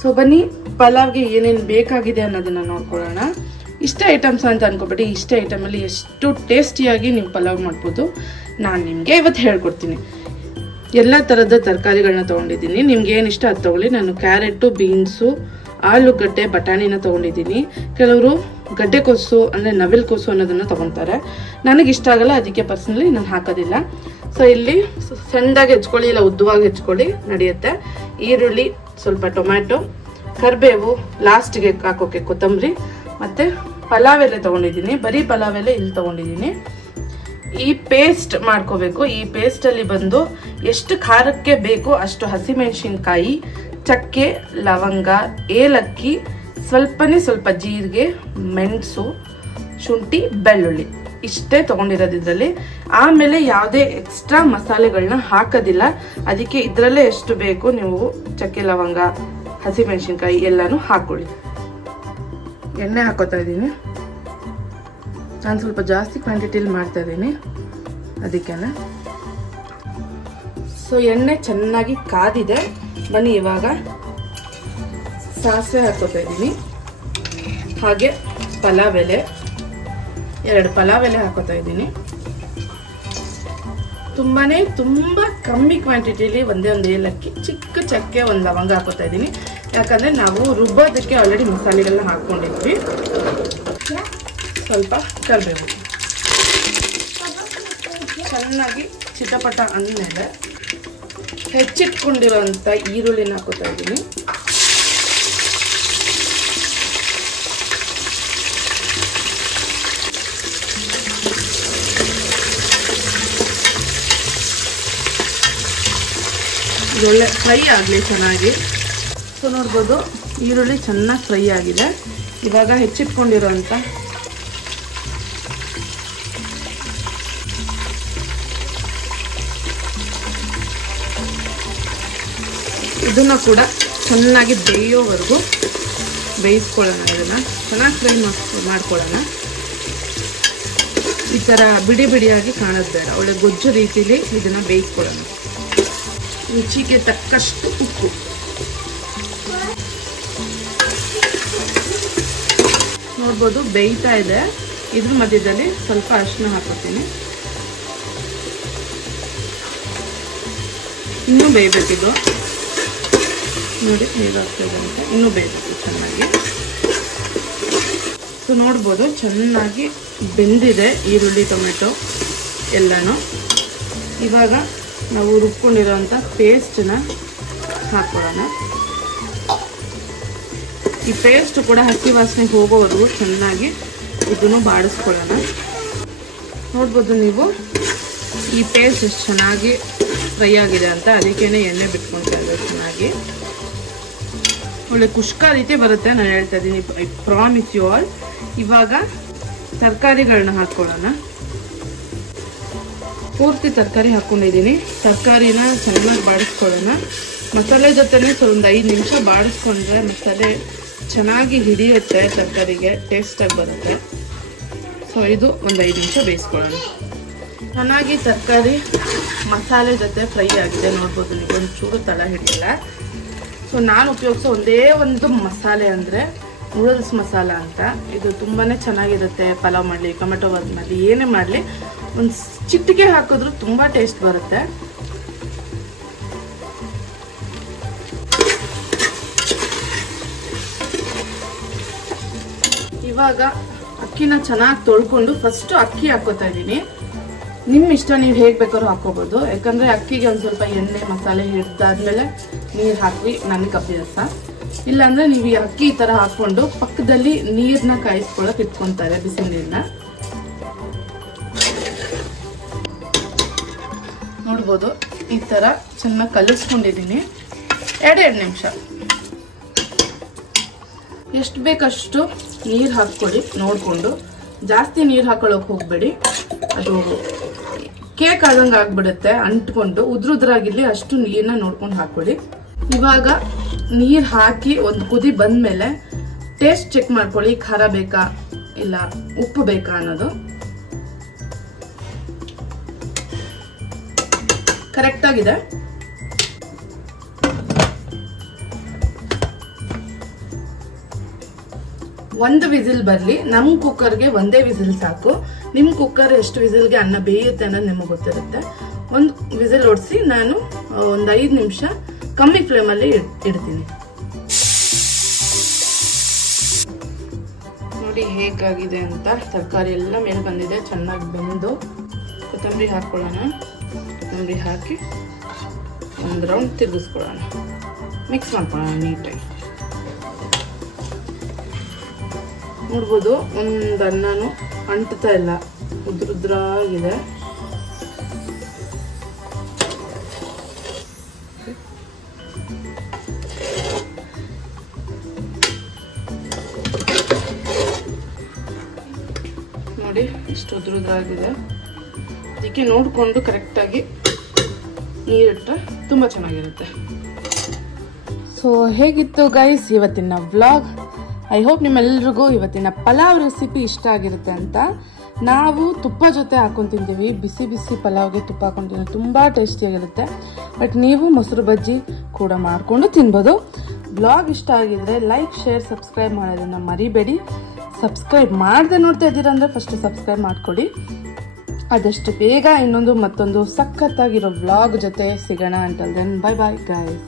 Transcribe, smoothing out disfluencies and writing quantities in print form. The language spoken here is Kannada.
ಸೊ ಬನ್ನಿ ಪಲಾವ್ಗೆ ಏನೇನು ಬೇಕಾಗಿದೆ ಅನ್ನೋದನ್ನ ನೋಡ್ಕೊಳ್ಳೋಣ. ಇಷ್ಟೇ ಐಟಮ್ಸ್ ಅಂತ ಅನ್ಕೋಬೇಡಿ, ಇಷ್ಟೇ ಐಟಮಲ್ಲಿ ಎಷ್ಟು ಟೇಸ್ಟಿಯಾಗಿ ನೀವು ಪಲಾವ್ ಮಾಡ್ಬೋದು ನಾನು ನಿಮಗೆ ಇವತ್ತು ಹೇಳ್ಕೊಡ್ತೀನಿ. ಎಲ್ಲ ಥರದ ತರಕಾರಿಗಳನ್ನ ತೊಗೊಂಡಿದ್ದೀನಿ, ನಿಮ್ಗೆ ಏನು ಇಷ್ಟ ಅದು ತೊಗೊಳ್ಳಿ. ನಾನು ಕ್ಯಾರೆಟು, ಬೀನ್ಸು, ಆಲೂಗಡ್ಡೆ, ಬಟಾಣಿನ ತೊಗೊಂಡಿದ್ದೀನಿ. ಕೆಲವರು ಗಡ್ಡೆಕೋಸು ಅಂದರೆ ನವಿಲುಕೋಸು ಅನ್ನೋದನ್ನು ತೊಗೊತಾರೆ. ನನಗೆ ಇಷ್ಟ ಆಗಲ್ಲ, ಅದಕ್ಕೆ ಪರ್ಸನಲಿ ನಾನು ಹಾಕೋದಿಲ್ಲ. ಸೊ ಇಲ್ಲಿ ಸಣ್ಣದಾಗಿ ಹೆಚ್ಕೊಳ್ಳಿ, ಇಲ್ಲ ಉದ್ದವಾಗಿ ಹೆಚ್ಕೊಳ್ಳಿ ನಡೆಯುತ್ತೆ. ಈರುಳ್ಳಿ, ಸ್ವಲ್ಪ ಟೊಮ್ಯಾಟೊ, ಕರಿಬೇವು, ಲಾಸ್ಟ್ಗೆ ಹಾಕೋಕೆ ಕೊತ್ತಂಬರಿ, ಮತ್ತು ಪಲಾವ್ ಎಲೆ ತೊಗೊಂಡಿದ್ದೀನಿ. ಬರೀ ಪಲಾವ್ ಎಲೆ ಇಲ್ಲಿ ತೊಗೊಂಡಿದ್ದೀನಿ. ಈ ಪೇಸ್ಟ್ ಮಾಡ್ಕೋಬೇಕು. ಈ ಪೇಸ್ಟಲ್ಲಿ ಬಂದು ಎಷ್ಟು ಖಾರಕ್ಕೆ ಬೇಕು ಅಷ್ಟು ಹಸಿಮೆಣಸಿನ್ಕಾಯಿ, ಚಕ್ಕೆ, ಲವಂಗ, ಏಲಕ್ಕಿ, ಸ್ವಲ್ಪನೇ ಸ್ವಲ್ಪ ಜೀರಿಗೆ, ಮೆಣಸು, ಶುಂಠಿ, ಬೆಳ್ಳುಳ್ಳಿ ಇಷ್ಟೇ ತೊಗೊಂಡಿರೋದು ಇದರಲ್ಲಿ. ಆಮೇಲೆ ಯಾವುದೇ ಎಕ್ಸ್ಟ್ರಾ ಮಸಾಲೆಗಳನ್ನ ಹಾಕೋದಿಲ್ಲ. ಅದಕ್ಕೆ ಇದರಲ್ಲೇ ಎಷ್ಟು ಬೇಕು ನೀವು ಚಕ್ಕೆ, ಲವಂಗ, ಹಸಿಮೆಣಸಿನ್ಕಾಯಿ ಎಲ್ಲನೂ ಹಾಕೊಳ್ಳಿ. ಎಣ್ಣೆ ಹಾಕೋತಾ ಇದ್ದೀನಿ. ನಾನು ಸ್ವಲ್ಪ ಜಾಸ್ತಿ ಕ್ವಾಂಟಿಟಿಲಿ ಮಾಡ್ತಾ ಇದ್ದೀನಿ ಅದಕ್ಕೇನೆ. ಸೊ ಎಣ್ಣೆ ಚೆನ್ನಾಗಿ ಕಾದಿದೆ. ಬನ್ನಿ ಇವಾಗ ಸಾಸಿವೆ ಹಾಕೋತಾ ಇದ್ದೀನಿ, ಹಾಗೆ ಪಲಾವ್ ಎಲೆ, 2 ಪಲಾವ್ ಎಲೆ ಹಾಕೋತಾ ಇದ್ದೀನಿ. ತುಂಬ ಕಮ್ಮಿ ಕ್ವಾಂಟಿಟಿಲಿ ಒಂದೇ ಒಂದು ಏಲಕ್ಕಿ, ಚಿಕ್ಕ ಚಕ್ಕೆ, 1 ಲವಂಗ ಹಾಕೋತಾ ಇದ್ದೀನಿ. ಯಾಕಂದರೆ ನಾವು ರುಬ್ಬೋದಕ್ಕೆ ಆಲ್ರೆಡಿ ಮಸಾಲೆಗಳನ್ನ ಹಾಕ್ಕೊಂಡಿದ್ವಿ. ಸ್ವಲ್ಪ ಕರಿಬೇವು ಚೆನ್ನಾಗಿ ಚಿಟಪಟ ಅಂದಮೇಲೆ ಹೆಚ್ಚಿಟ್ಕೊಂಡಿರೋಂಥ ಈರುಳ್ಳಿನ ಹಾಕೋತಾ ಇದ್ದೀನಿ. ಒಳ್ಳೆ ಫ್ರೈ ಆಗಲಿ ಚೆನ್ನಾಗಿ. ಸೊ ನೋಡ್ಬೋದು ಈರುಳ್ಳಿ ಚೆನ್ನಾಗಿ ಫ್ರೈ ಆಗಿದೆ. ಇವಾಗ ಹೆಚ್ಚಿಟ್ಕೊಂಡಿರೋಂಥ ಇದನ್ನು ಕೂಡ ಚೆನ್ನಾಗಿ ಬೇಯೋವರೆಗೂ ಬೇಯಿಸ್ಕೊಳ್ಳೋಣ. ಇದನ್ನು ಚೆನ್ನಾಗಿ ಫ್ರೈ ಮಾಡ್ಕೊಳ್ಳೋಣ. ಈ ಥರ ಬಿಡಿ ಬಿಡಿಯಾಗಿ ಕಾಣೋದು ಬೇಡ, ಒಳ್ಳೆ ಗೊಜ್ಜು ರೀತಿಲಿ ಇದನ್ನು ಬೇಯಿಸ್ಕೊಳ್ಳೋಣ. ರುಚಿಗೆ ತಕ್ಕಷ್ಟು ಉಪ್ಪು, ನೋಡ್ಬೋದು ಬೇಯ್ತಾ ಇದೆ. ಇದ್ರ ಮಧ್ಯದಲ್ಲಿ ಸ್ವಲ್ಪ ಅರಿಶಿನ ಹಾಕೋತೀನಿ. ಇನ್ನೂ ಬೇಯಬೇಕಿದು, ನೋಡಿ ಹೇಗಾಗ್ತದೆ ಅಂತ. ಇನ್ನೂ ಬೇಯಬೇಕು ಚೆನ್ನಾಗಿ. ಸೊ ನೋಡ್ಬೋದು ಚೆನ್ನಾಗಿ ಬೆಂದಿದೆ ಈರುಳ್ಳಿ, ಟೊಮೆಟೊ ಎಲ್ಲನೂ. ಇವಾಗ ನಾವು ರುಬ್ಕೊಂಡಿರೋಂಥ ಪೇಸ್ಟನ್ನ ಹಾಕೊಳ್ಳೋಣ. ಈ ಪೇಸ್ಟ್ ಕೂಡ ಹಸಿ ವಾಸನೆ ಹೋಗೋವರೆಗೂ ಚೆನ್ನಾಗಿ ಇದನ್ನು ಬಾಡಿಸ್ಕೊಳ್ಳೋಣ. ನೋಡ್ಬೋದು ನೀವು ಈ ಪೇಸ್ಟ್ ಎಷ್ಟು ಚೆನ್ನಾಗಿ ಫ್ರೈ ಆಗಿದೆ ಅಂತ. ಅದಕ್ಕೇನೆ ಎಣ್ಣೆ ಬಿಟ್ಕೊಳ್ತಾ ಇದೆ ಚೆನ್ನಾಗಿ. ಒಳ್ಳೆ ಕುಷ್ಕ ರೀತಿ ಬರುತ್ತೆ, ನಾನು ಹೇಳ್ತಾ ಇದ್ದೀನಿ, ಐ ಪ್ರಾಮಿಸ್ ಯು ಆಲ್. ಇವಾಗ ತರಕಾರಿಗಳನ್ನ ಹಾಕ್ಕೊಳ್ಳೋಣ. ಪೂರ್ತಿ ತರಕಾರಿ ಹಾಕ್ಕೊಂಡಿದ್ದೀನಿ. ತರಕಾರಿನ ಚೆನ್ನಾಗಿ ಬಾಡಿಸ್ಕೊಳ್ಳೋಣ. ಮಸಾಲೆ ಜೊತೆನೇ ಒಂದು 5 ನಿಮಿಷ ಬಾಡಿಸ್ಕೊಂಡ್ರೆ ಮಸಾಲೆ ಚೆನ್ನಾಗಿ ಹಿಡಿಯುತ್ತೆ, ತರಕಾರಿಗೆ ಟೇಸ್ಟಾಗಿ ಬರುತ್ತೆ. ಸೊ ಇದು ಒಂದು 5 ನಿಮಿಷ ಬೇಯಿಸ್ಕೊಳ್ಳೋಣ. ಚೆನ್ನಾಗಿ ತರಕಾರಿ ಮಸಾಲೆ ಜೊತೆ ಫ್ರೈ ಆಗಿದೆ. ನೋಡ್ಬೋದು ನೀವು, ಒಂಚೂರು ತಳ ಹಿಡಿಯಲ್ಲ. ಸೊ ನಾನು ಉಪಯೋಗಿಸೋ ಒಂದೇ ಒಂದು ಮಸಾಲೆ ಅಂದರೆ ನೂಡಲ್ಸ್ ಮಸಾಲ ಅಂತ. ಇದು ತುಂಬಾ ಚೆನ್ನಾಗಿರುತ್ತೆ. ಪಲಾವ್ ಮಾಡಲಿ, ಟೊಮೆಟೊ ಬಾತ್ ಮಾಡಲಿ, ಏನೇ ಮಾಡಲಿ ಒಂದು ಚಿಟಿಕೆ ಹಾಕಿದ್ರು ತುಂಬ ಟೇಸ್ಟ್ ಬರುತ್ತೆ. ಇವಾಗ ಅಕ್ಕಿನ ಚೆನ್ನಾಗಿ ತೊಳ್ಕೊಂಡು ಫಸ್ಟು ಅಕ್ಕಿ ಹಾಕೋತಾ ಇದ್ದೀನಿ. ನಿಮ್ಮ ಇಷ್ಟ, ನೀವು ಹೇಗೆ ಬೇಕಾದ್ರೂ ಹಾಕೋಬೋದು. ಯಾಕಂದರೆ ಅಕ್ಕಿಗೆ ಒಂದು ಸ್ವಲ್ಪ ಎಣ್ಣೆ ಮಸಾಲೆ ಹಿಡ್ದಾದ್ಮೇಲೆ ನೀರು ಹಾಕಿ ನನಗೆ ಅಭ್ಯಾಸ. ಇಲ್ಲಾಂದರೆ ನೀವು ಈ ಅಕ್ಕಿ ಈ ಥರ ಹಾಕ್ಕೊಂಡು ಪಕ್ಕದಲ್ಲಿ ನೀರನ್ನ ಕಾಯಿಸ್ಕೊಳ್ಳೋಕೆ ಇಟ್ಕೊತಾರೆ, ಬಿಸಿ ನೀರನ್ನ. ನೋಡ್ಬೋದು ಈ ಥರ ಚೆನ್ನಾಗಿ ಕಲಿಸ್ಕೊಂಡಿದ್ದೀನಿ. 2 ನಿಮಿಷ. ಎಷ್ಟು ಬೇಕಷ್ಟು ನೀರು ಹಾಕ್ಕೊಳ್ಳಿ ನೋಡಿಕೊಂಡು. ಜಾಸ್ತಿ ನೀರು ಹಾಕೊಳ್ಳೋಕೆ ಹೋಗಬೇಡಿ, ಅದು ಕೇಕ್ ಆದಂಗೆ ಆಗ್ಬಿಡುತ್ತೆ ಅಂಟ್ಕೊಂಡು. ಉದ್ರುದ್ರಾಗಿರ್ಲಿ, ಅಷ್ಟು ನೀರನ್ನ ನೋಡ್ಕೊಂಡು ಹಾಕೊಳ್ಳಿ. ಇವಾಗ ನೀರು ಹಾಕಿ ಒಂದು ಕುದಿ ಬಂದಮೇಲೆ ಟೇಸ್ಟ್ ಚೆಕ್ ಮಾಡ್ಕೊಳ್ಳಿ, ಖಾರ ಬೇಕಾ ಇಲ್ಲ ಉಪ್ಪು ಬೇಕಾ ಅನ್ನೋದು. ಕರೆಕ್ಟ್ ಆಗಿದೆ. ಒಂದು ವಿಸಿಲ್ ಬರಲಿ. ನಮ್ಮ ಕುಕ್ಕರ್ಗೆ ಒಂದೇ ವಿಸಿಲ್ ಸಾಕು. ನಿಮ್ಮ ಕುಕ್ಕರ್ ಎಷ್ಟು ವಿಸಿಲ್ಗೆ ಅನ್ನ ಬೇಯುತ್ತೆ ಅನ್ನೋದು ನಿಮಗೆ ಗೊತ್ತಿರುತ್ತೆ. ಒಂದು ವಿಸಿಲ್ ಹೊಡಿಸಿ ನಾನು ಒಂದು 5 ನಿಮಿಷ ಕಮ್ಮಿ ಫ್ಲೇಮಲ್ಲಿ ಇಡ್ತೀನಿ. ನೋಡಿ ಹೇಗಾಗಿದೆ ಅಂತ. ತರಕಾರಿ ಎಲ್ಲ ಮೇಲೆ ಬಂದಿದೆ, ಚೆನ್ನಾಗಿ ಬೆಂದು. ಕೊತ್ತಂಬರಿ ಹಾಕ್ಕೊಳ್ಳೋಣ. ಕೊತ್ತಂಬರಿ ಹಾಕಿ ಒಂದು ರೌಂಡ್ ತಿರುಗಿಸ್ಕೊಳ್ಳೋಣ, ಮಿಕ್ಸ್ ಮಾಡ್ಕೊಳ್ಳೋಣ ನೀಟಾಗಿ. ನೋಡ್ಬೋದು ಒಂದು ಅನ್ನನೂ ಅಂಟ್ತಾ ಇಲ್ಲ, ಉದ್ರುದ್ರಾಗಿದೆ. ನೋಡಿ ಇಷ್ಟು ಉದ್ರುದ್ರಾಗಿದೆ. ಅದಕ್ಕೆ ನೋಡಿಕೊಂಡು ಕರೆಕ್ಟಾಗಿ ನೀರಿಟ್ಟರೆ ತುಂಬ ಚೆನ್ನಾಗಿರುತ್ತೆ. ಸೊ ಹೇಗಿತ್ತು ಗೈಸ್ ಇವತ್ತಿನ ವ್ಲಾಗ್? ಐ ಹೋಪ್ ನಿಮ್ಮೆಲ್ರಿಗೂ ಇವತ್ತಿನ ಪಲಾವ್ ರೆಸಿಪಿ ಇಷ್ಟ ಆಗಿರುತ್ತೆ ಅಂತ. ನಾವು ತುಪ್ಪ ಜೊತೆ ಹಾಕೊಂಡು ತಿಂತೀವಿ. ಬಿಸಿ ಬಿಸಿ ಪಲಾವ್ಗೆ ತುಪ್ಪ ಹಾಕೊಂಡು ತಿನ್ನೋದು ತುಂಬ ಟೇಸ್ಟಿಯಾಗಿರುತ್ತೆ. ಬಟ್ ನೀವು ಮೊಸರು ಬಜ್ಜಿ ಕೂಡ ಮಾಡಿಕೊಂಡು ತಿನ್ಬೋದು. ಬ್ಲಾಗ್ ಇಷ್ಟ ಆಗಿದ್ರೆ ಲೈಕ್, ಶೇರ್, ಸಬ್ಸ್ಕ್ರೈಬ್ ಮಾಡೋದನ್ನ ಮರಿಬೇಡಿ. ಸಬ್ಸ್ಕ್ರೈಬ್ ಮಾಡದೆ ನೋಡ್ತಾ ಇದ್ದೀರಾ ಅಂದರೆ ಫಸ್ಟ್ ಸಬ್ಸ್ಕ್ರೈಬ್ ಮಾಡ್ಕೊಳ್ಳಿ. ಆದಷ್ಟು ಬೇಗ ಮತ್ತೊಂದು ಸಖತ್ತಾಗಿರೋ ವ್ಲಾಗ್ ಜೊತೆ ಸಿಗೋಣ. Until then bye bye guys.